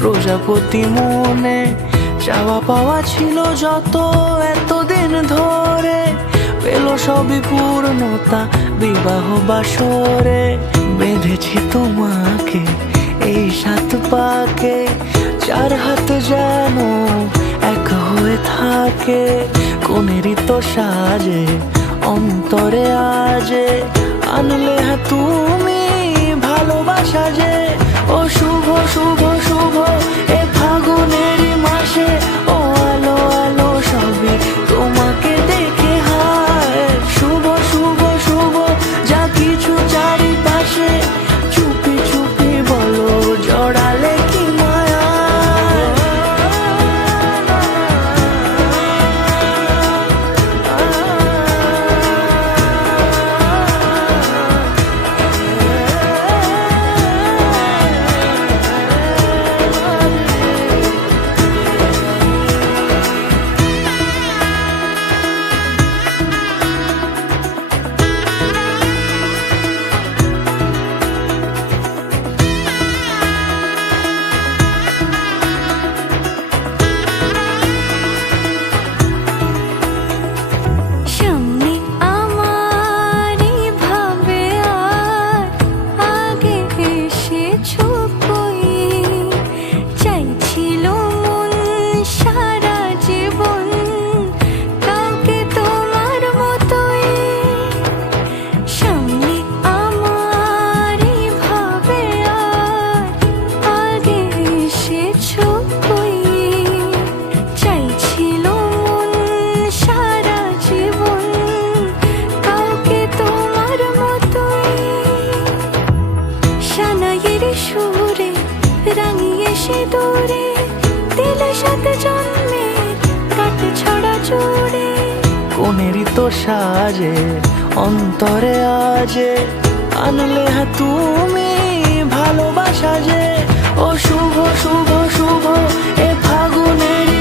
প্রজাপতি মনে চাওয়া পাওয়া ছিল যত এতদিন ধরে, পেল সবই পূর্ণতা বিবাহ বাসরে। বেঁধেছি তোমাকে এই 7 পাকে, 4 হাত যেন এক হয়ে থাকে। কোনেরই তো সাজে অন্তরে আজে, আনলে তুমি ভালোবাসা যে। ও শুভ শুভ শুভ এ ফাগুনেরই মাসে, ও আলো আলো সবই তোমাকে দেখে হায়। শুভ শুভ শুভ যা কিছু চারিপাশে, চুপি চুপি বলো জড়ালে কি মায়া। সুরে রাঙিয়ে সে দূরে দিলে 7 জন্মের কাটে ছড়া জোড়ে। কোনেরই তো সাজে অন্তরে আজে, আনলে তুমি ভালোবাসা যে। ও শুভ শুভ শুভ এ ফাগুনেরই